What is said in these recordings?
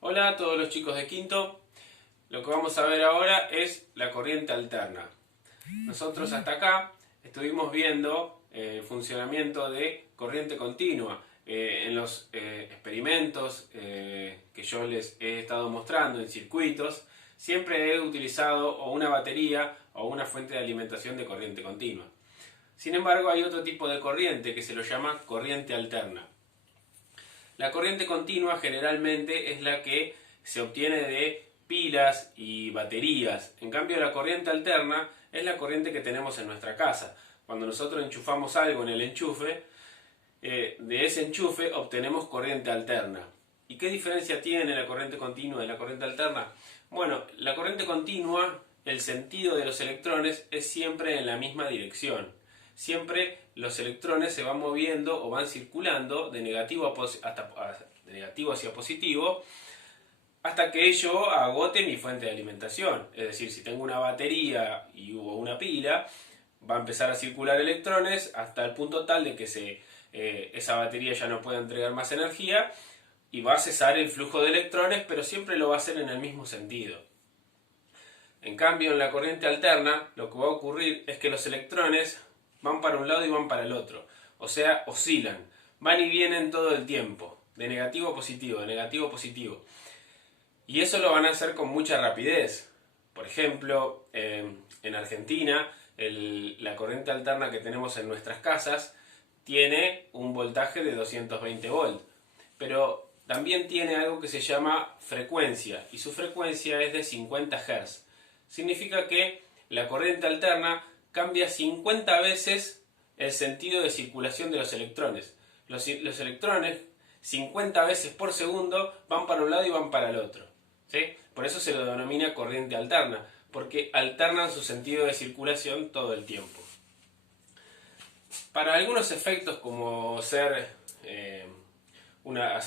Hola a todos los chicos de quinto. Lo que vamos a ver ahora es la corriente alterna. Nosotros hasta acá estuvimos viendo el funcionamiento de corriente continua. En los experimentos que yo les he estado mostrando en circuitos, siempre he utilizado o una batería o una fuente de alimentación de corriente continua. Sin embargo, hay otro tipo de corriente que se lo llama corriente alterna. La corriente continua generalmente es la que se obtiene de pilas y baterías. En cambio, la corriente alterna es la corriente que tenemos en nuestra casa. Cuando nosotros enchufamos algo en el enchufe, de ese enchufe obtenemos corriente alterna. ¿Y qué diferencia tiene la corriente continua de la corriente alterna? Bueno, la corriente continua, el sentido de los electrones es siempre en la misma dirección. Siempre los electrones se van moviendo o van circulando de negativo, de negativo hacia positivo hasta que yo agote mi fuente de alimentación. Es decir, si tengo una batería y hubo una pila, va a empezar a circular electrones hasta el punto tal de que esa batería ya no pueda entregar más energía y va a cesar el flujo de electrones, pero siempre lo va a hacer en el mismo sentido. En cambio, en la corriente alterna, lo que va a ocurrir es que los electrones van para un lado y van para el otro. O sea, oscilan. Van y vienen todo el tiempo. De negativo a positivo, de negativo a positivo. Y eso lo van a hacer con mucha rapidez. Por ejemplo, en Argentina, la corriente alterna que tenemos en nuestras casas tiene un voltaje de 220 volt. Pero también tiene algo que se llama frecuencia. Y su frecuencia es de 50 Hz. Significa que la corriente alterna cambia 50 veces el sentido de circulación de los electrones. Los electrones 50 veces por segundo van para un lado y van para el otro. ¿Sí? Por eso se lo denomina corriente alterna, porque alternan su sentido de circulación todo el tiempo. Para algunos efectos como hacer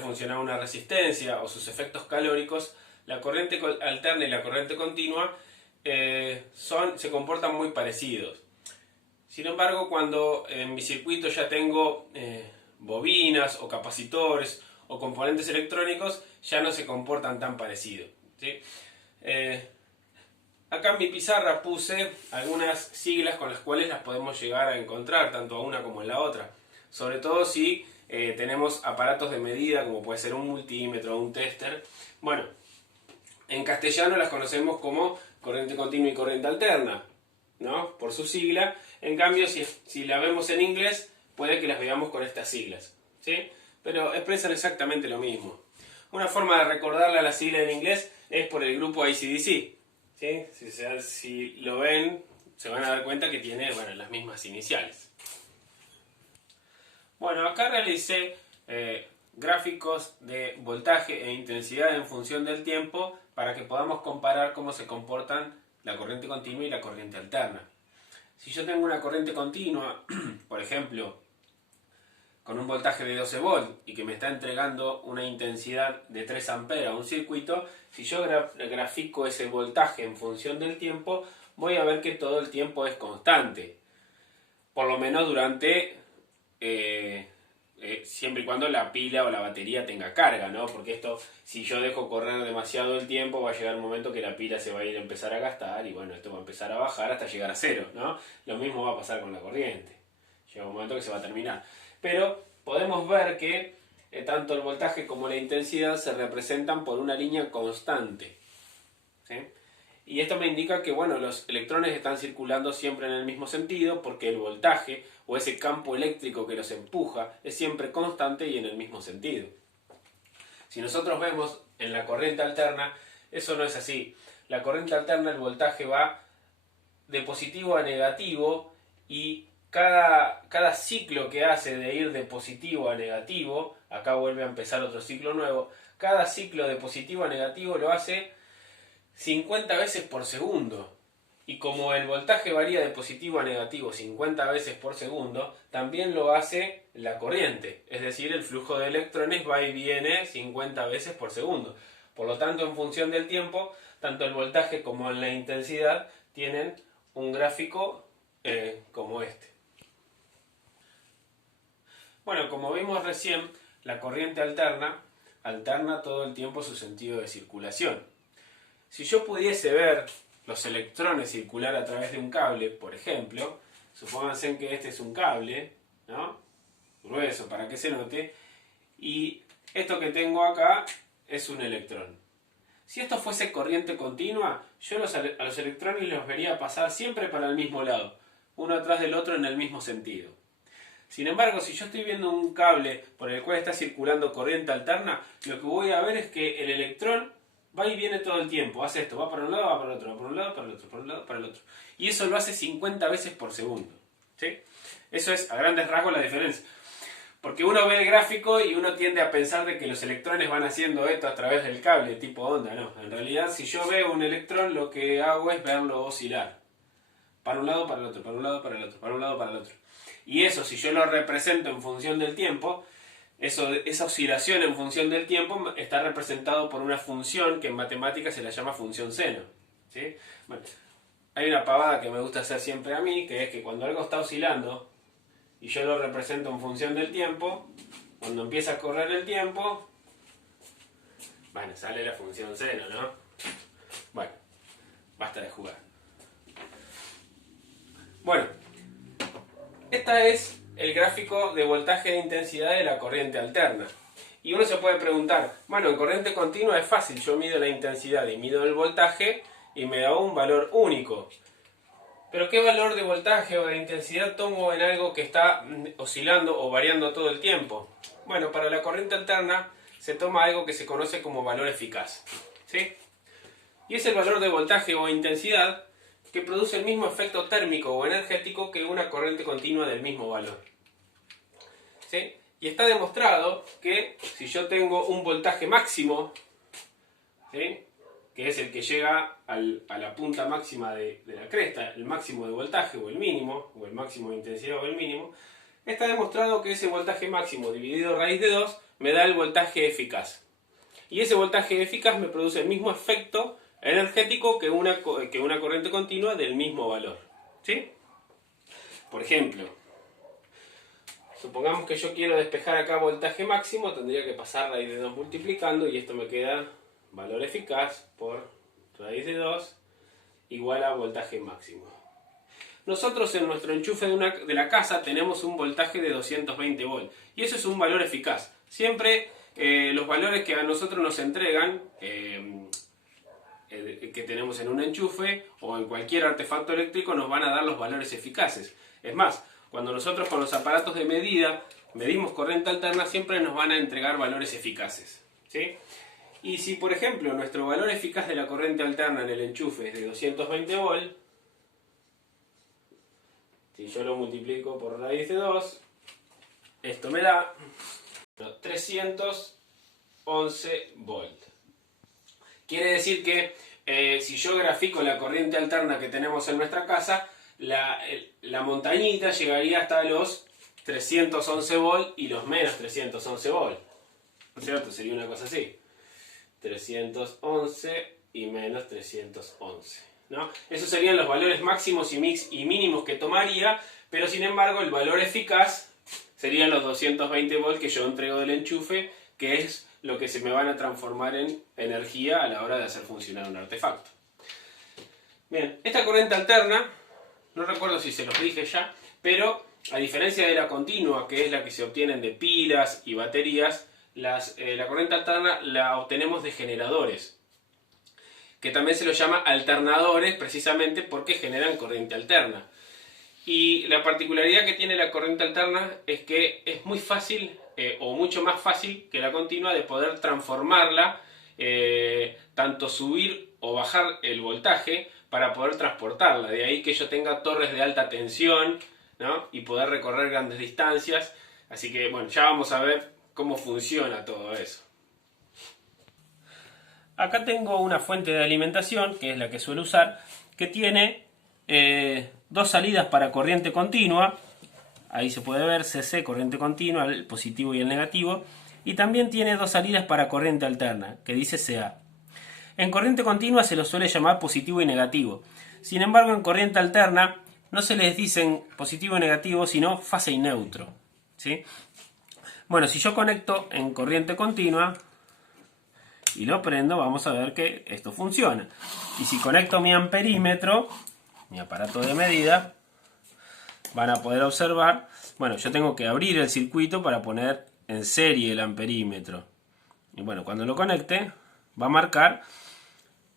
funcionar una resistencia o sus efectos calóricos, la corriente alterna y la corriente continua se comportan muy parecidos. Sin embargo, cuando en mi circuito ya tengo bobinas o capacitores o componentes electrónicos, ya no se comportan tan parecidos, ¿sí? Acá en mi pizarra puse algunas siglas con las cuales las podemos llegar a encontrar, tanto a una como en la otra. Sobre todo si tenemos aparatos de medida, como puede ser un multímetro o un tester. Bueno, en castellano las conocemos como corriente continua y corriente alterna, ¿no? Por su sigla. En cambio, si la vemos en inglés, puede que las veamos con estas siglas, ¿sí? Pero expresan exactamente lo mismo. Una forma de recordarla la sigla en inglés es por el grupo AC/DC, ¿sí? Si lo ven, se van a dar cuenta que tiene, bueno, las mismas iniciales. Bueno, acá realicé gráficos de voltaje e intensidad en función del tiempo para que podamos comparar cómo se comportan la corriente continua y la corriente alterna. Si yo tengo una corriente continua, por ejemplo, con un voltaje de 12 volt y que me está entregando una intensidad de 3 amperes a un circuito, si yo grafico ese voltaje en función del tiempo, voy a ver que todo el tiempo es constante. Por lo menos durante siempre y cuando la pila o la batería tenga carga, ¿no? Porque esto, si yo dejo correr demasiado el tiempo, va a llegar un momento que la pila se va a ir a empezar a gastar y bueno, esto va a empezar a bajar hasta llegar a cero, ¿no? Lo mismo va a pasar con la corriente. Llega un momento que se va a terminar. Pero podemos ver que tanto el voltaje como la intensidad se representan por una línea constante, ¿sí? Y esto me indica que bueno, los electrones están circulando siempre en el mismo sentido porque el voltaje o ese campo eléctrico que los empuja es siempre constante y en el mismo sentido. Si nosotros vemos en la corriente alterna, eso no es así. La corriente alterna, el voltaje va de positivo a negativo y cada ciclo que hace de ir de positivo a negativo, acá vuelve a empezar otro ciclo nuevo, cada ciclo de positivo a negativo lo hace 50 veces por segundo. Y como el voltaje varía de positivo a negativo 50 veces por segundo, también lo hace la corriente. Es decir, el flujo de electrones va y viene 50 veces por segundo. Por lo tanto, en función del tiempo, tanto el voltaje como la intensidad tienen un gráfico como este. Bueno, como vimos recién, la corriente alterna alterna todo el tiempo su sentido de circulación. Si yo pudiese ver los electrones circular a través de un cable, por ejemplo, supónganse que este es un cable, ¿no? Grueso para que se note, y esto que tengo acá es un electrón. Si esto fuese corriente continua, yo a los electrones los vería pasar siempre para el mismo lado, uno atrás del otro en el mismo sentido. Sin embargo, si yo estoy viendo un cable por el cual está circulando corriente alterna, lo que voy a ver es que el electrón va y viene todo el tiempo. Hace esto, va para un lado, va para el otro, va para un lado, para el otro, para un lado, para el otro. Y eso lo hace 50 veces por segundo. ¿Sí? Eso es a grandes rasgos la diferencia. Porque uno ve el gráfico y uno tiende a pensar de que los electrones van haciendo esto a través del cable, tipo onda. No, en realidad si yo veo un electrón lo que hago es verlo oscilar. Para un lado, para el otro, para un lado, para el otro, para un lado, para el otro. Y eso, si yo lo represento en función del tiempo, esa oscilación en función del tiempo está representado por una función que en matemáticas se la llama función seno. ¿Sí? Bueno, hay una pavada que me gusta hacer siempre a mí, que es que cuando algo está oscilando y yo lo represento en función del tiempo, cuando empieza a correr el tiempo, bueno, sale la función seno, ¿no? Bueno, basta de jugar. Bueno, esta es el gráfico de voltaje de intensidad de la corriente alterna. Y uno se puede preguntar, bueno, en corriente continua es fácil, yo mido la intensidad y mido el voltaje y me da un valor único. Pero ¿qué valor de voltaje o de intensidad tomo en algo que está oscilando o variando todo el tiempo? Bueno, para la corriente alterna se toma algo que se conoce como valor eficaz. ¿Sí? Y es el valor de voltaje o intensidad que produce el mismo efecto térmico o energético que una corriente continua del mismo valor. ¿Sí? Y está demostrado que si yo tengo un voltaje máximo, ¿sí?, que es el que llega a la punta máxima de la cresta, el máximo de voltaje o el máximo de intensidad o el mínimo, está demostrado que ese voltaje máximo dividido raíz de 2 me da el voltaje eficaz. Y ese voltaje eficaz me produce el mismo efecto energético que una corriente continua del mismo valor. ¿Sí? Por ejemplo, supongamos que yo quiero despejar acá voltaje máximo, tendría que pasar raíz de 2 multiplicando y esto me queda valor eficaz por raíz de 2 igual a voltaje máximo. Nosotros en nuestro enchufe de la casa tenemos un voltaje de 220 volts y eso es un valor eficaz. Siempre los valores que a nosotros nos entregan, que tenemos en un enchufe o en cualquier artefacto eléctrico, nos van a dar los valores eficaces. Es más, cuando nosotros con los aparatos de medida medimos corriente alterna, siempre nos van a entregar valores eficaces. ¿Sí? Y si, por ejemplo, nuestro valor eficaz de la corriente alterna en el enchufe es de 220 volts, si yo lo multiplico por raíz de 2, esto me da 311 volts. Quiere decir que si yo grafico la corriente alterna que tenemos en nuestra casa, la montañita llegaría hasta los 311 volts y los menos 311 volts. ¿No es cierto? Sería una cosa así. 311 y menos 311. ¿No? Esos serían los valores máximos y mínimos que tomaría, pero sin embargo el valor eficaz serían los 220 volts que yo entrego del enchufe, que es lo que se me van a transformar en energía a la hora de hacer funcionar un artefacto. Bien, esta corriente alterna, no recuerdo si se los dije ya, pero a diferencia de la continua, que es la que se obtienen de pilas y baterías, la corriente alterna la obtenemos de generadores, que también se los llama alternadores precisamente porque generan corriente alterna. Y la particularidad que tiene la corriente alterna es que es muy fácil, o mucho más fácil que la continua, de poder transformarla, tanto subir o bajar el voltaje para poder transportarla. De ahí que yo tenga torres de alta tensión, ¿no?, y poder recorrer grandes distancias. Así que bueno, ya vamos a ver cómo funciona todo eso. Acá tengo una fuente de alimentación, que es la que suelo usar, que tiene dos salidas para corriente continua. Ahí se puede ver CC, corriente continua, el positivo y el negativo. Y también tiene dos salidas para corriente alterna, que dice CA. En corriente continua se los suele llamar positivo y negativo. Sin embargo, en corriente alterna no se les dicen positivo y negativo, sino fase y neutro. ¿Sí? Bueno, si yo conecto en corriente continua, y lo prendo, vamos a ver que esto funciona. Y si conecto mi amperímetro, mi aparato de medida, van a poder observar, bueno, yo tengo que abrir el circuito para poner en serie el amperímetro. Y bueno, cuando lo conecte, va a marcar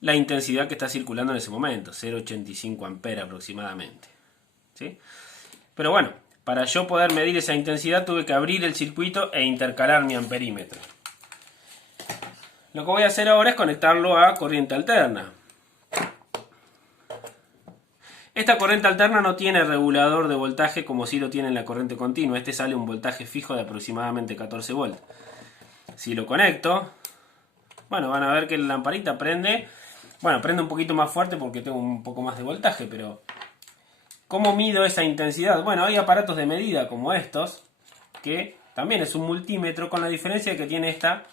la intensidad que está circulando en ese momento, 0,85 amperes aproximadamente. ¿Sí? Pero bueno, para yo poder medir esa intensidad tuve que abrir el circuito e intercalar mi amperímetro. Lo que voy a hacer ahora es conectarlo a corriente alterna. Esta corriente alterna no tiene regulador de voltaje como si lo tiene en la corriente continua. Este sale un voltaje fijo de aproximadamente 14 volts. Si lo conecto, bueno, van a ver que la lamparita prende. Bueno, prende un poquito más fuerte porque tengo un poco más de voltaje, pero ¿cómo mido esa intensidad? Bueno, hay aparatos de medida como estos, que también es un multímetro, con la diferencia de que tiene esta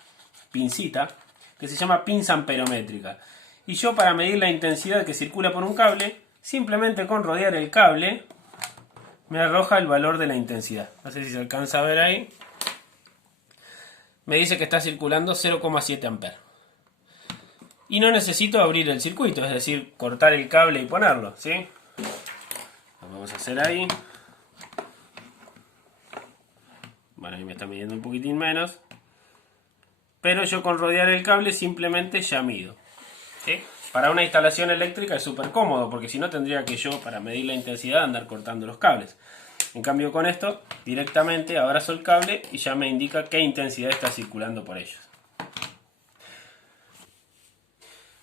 pincita, que se llama pinza amperométrica. Y yo, para medir la intensidad que circula por un cable, simplemente con rodear el cable, me arroja el valor de la intensidad. No sé si se alcanza a ver ahí. Me dice que está circulando 0,7 amperes. Y no necesito abrir el circuito, es decir, cortar el cable y ponerlo, ¿sí? Lo vamos a hacer ahí. Bueno, ahí me está midiendo un poquitín menos. Pero yo con rodear el cable simplemente ya mido. ¿Sí? Para una instalación eléctrica es súper cómodo, porque si no tendría que yo, para medir la intensidad, andar cortando los cables. En cambio con esto, directamente abrazo el cable y ya me indica qué intensidad está circulando por ellos.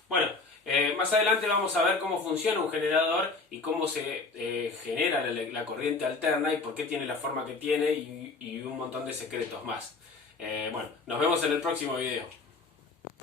Bueno, más adelante vamos a ver cómo funciona un generador y cómo se genera la corriente alterna y por qué tiene la forma que tiene y un montón de secretos más. Bueno, nos vemos en el próximo video.